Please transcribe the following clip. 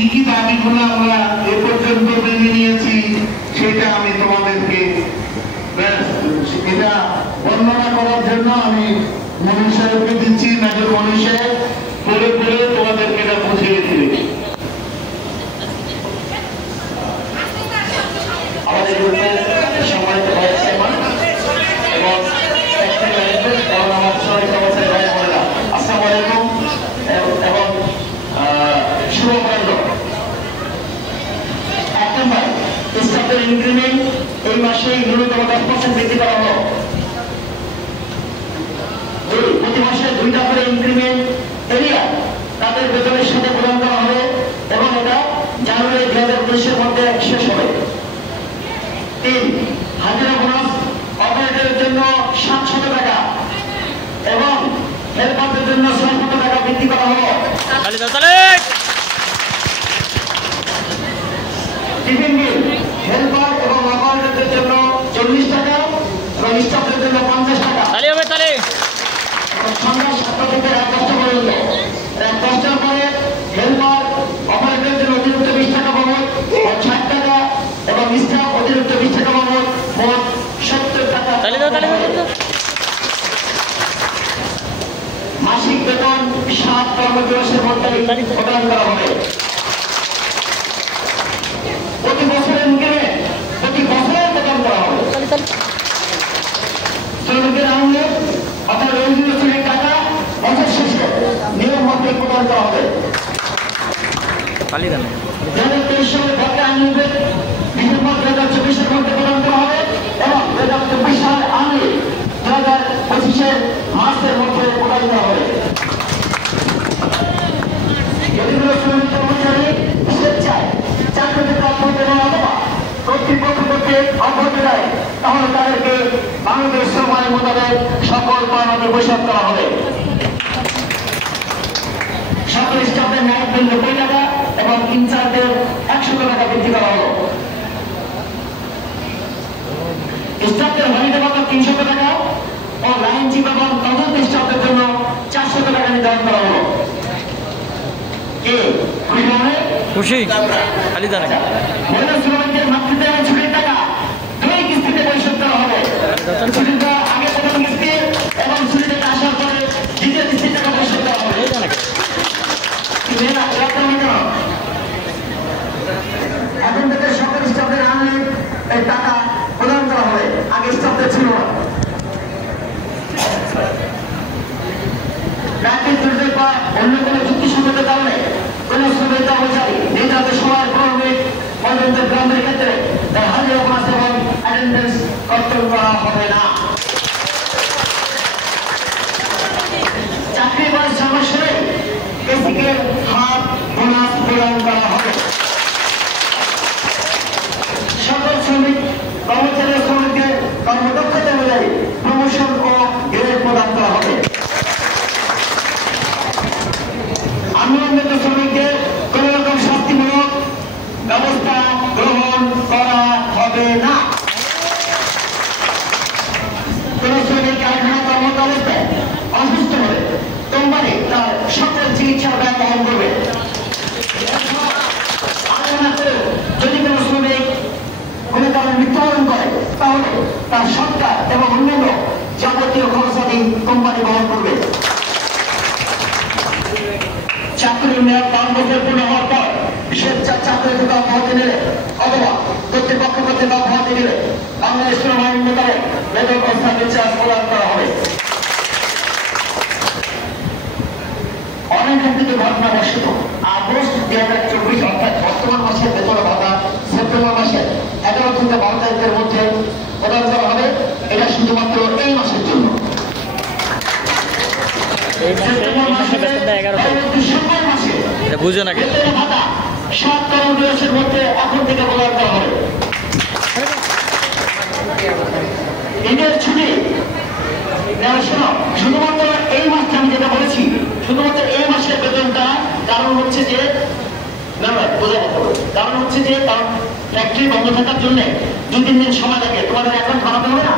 কি কি দাবিগুলো আমরা এ পর্যন্ত মেনে নিয়েছি সেটা আমি তোমাদেরকে এটা বর্ণনা করার জন্য আমি মনির সাহেবকে দিচ্ছি। মেজর মনির সাহেব পড়ে পড়ে তোমাদেরকে এটা বুঝিয়ে দিবে। আমাদের গ্রুপের সম্মানিত ভাইস চেয়ারম্যান এবং আসসালামু আলাইকুম এবং শুভকামনা। 1 নম্বর, স্টাফের ইনক্রিমেন্ট এই মাসে ন্যূনতম 10% বৃদ্ধি করা হলো। প্রতি মাসে 2টা করে ইনক্রিমেন্ট এরিয়া তাদের বেতনের সাথে প্রদান করা হবে এবং এটা জানুয়ারি 2019-এর মধ্যে শেষ হবে। 3, হাজিরা বোনাস অপারেটরের জন্য 700 টাকা এবং হেল্পারদের জন্য 600 টাকা বৃদ্ধি করা হলো। টিফিন বিল হেল্পার এবং অপারেটরদের জন্য 40 টাকা এবং স্টাফদের জন্য 50 টাকা। সন্ধ্যা 7টা থেকে রাত 10টা পর্যন্ত। রাত 10টার পরে হেল্পার অপারেটরের জন্য অতিরিক্ত 20 টাকা বাবদ 60 টাকা এবং স্টাফ অতিরিক্ত 20 টাকা বাবদ মোট 70 টাকা। মাসিক বেতন 7 কর্মদিবসের মধ্যে প্রদান করা হবে। প্রতি বছরের ইনক্রিমেন্ট প্রতি বছরে প্রদান করা হবে। শ্রমিকের আইনে অর্থাৎ রোজগার শ্রমিক টাকা বছর শেষে নিয়ম মতে প্রদান করা হবে। 2023 সালের ভোটে আইনকে ডিসেম্বর 2024-এর মধ্যে প্রদান করা হবে এবং 2024 সালের আইনে 2025-এর মার্চের মধ্যে প্রদান করা হবে। যদি কোনো শ্রমিক কর্মচারী স্বেচ্ছায় চাকরি থেকে অব্যাহতি নেয় অথবা কর্তৃপক্ষ কর্তৃক অব্যাহতি দেয় তাহলে তাদেরকে বাংলাদেশ শ্রম আইন মোতাবেক সকল কর্মতে বৈষম্য করা হবে। সকল স্টাফের ন্যায় বিল 90 টাকা এবং ইনচার্জের 100 টাকা বৃদ্ধি করা হলো। স্টাফদের হলিডে ভাতা 300 টাকা ও লাইন চিফ এবং তদন্ত স্টাফদের জন্য 400 টাকা নির্ধারণ করা হলো। খুশি খালি জানে মহিলা শ্রমিকদের মাতৃত্ব এবং ছুটির টাকা 2 কিস্তিতে পরিশোধ করা হবে। ছুটিটা আগে প্রথম কিস্তি এবং ছুটিতে আসার পরে দ্বিতীয় কিস্তির টাকা পরিশোধ করা হবে। এখন থেকে সকল স্টাফদের আনলে এই টাকা প্রদান করা হবে, আগে স্টাফদের ছিল না। প্রাকৃতিক দুর্যোগ বা অন্য কোনো যুক্তিসঙ্গত কারণে কোন শ্রমিক কর্মচারী নির্ধারিত সময়ের ক্রমে পর্যন্ত গ্রামের ক্ষেত্রে তার হাজিরা বোনাস এবং অ্যাটেন্ডেন্স কর্তন করা হবে না। চাকরি বয়স সমস্যায় বেসিকের হার বোনাস প্রদান করা হবে। সকল শ্রমিক কর্মচারী শ্রমিকদের কর্মদক্ষতা অনুযায়ী প্রমোশন ও গ্রেড প্রদান করা হবে। নিবন্ধিত শ্রমিকদের কোন রকম শাস্তিমূলক ব্যবস্থা গ্রহণ করা হবে না। কোন শ্রমিক কারখানা কর্মরত অবস্থায় অসুস্থ হলে কোম্পানি তার সকল চিকিৎসার ব্যয় বহন করবে। যদি কোন শ্রমিক কোন কারণে মৃত্যুবরণ করে তাহলে তার সরকার এবং অন্যান্য যাবতীয় খরচাদি কোম্পানি বহন করবে। চাকরির মেয়াদ 5 বছর পূর্ণ হওয়ার পর স্বেচ্ছায় চাকরি থেকে অব্যাহতি নিলে অথবা কর্তৃপক্ষ কর্তৃক অব্যাহতি নিলে বাংলাদেশ শ্রম আইন মোতাবেক বেতন প্রস্তাব রিচার্জ প্রদান করা হবে। অনেক থেকে ঘটনা বর্ষিত আগস্ট 2024 অর্থাৎ বর্তমান মাসের বেতন ভাতা সেপ্টেম্বর মাসের 11 থেকে 12 তারিখের মধ্যে প্রদান করা হবে। এটা শুধুমাত্র এই মাসের জন্য। বুঝো না ভাতা 7 কর্মদিবসের মধ্যে এখন থেকে প্রদান করা হবে। ঈদের ছুটি শুধুমাত্র এই মাসটা আমি যেটা বলেছি শুধুমাত্র এই মাসের বেতনটা কারণ হচ্ছে যে কারণ হচ্ছে যে ফ্যাক্টরি বন্ধ থাকার জন্য 2-3 দিন সময় লাগে। তোমাদের অ্যাকাউন্ট বানাতে হবে না।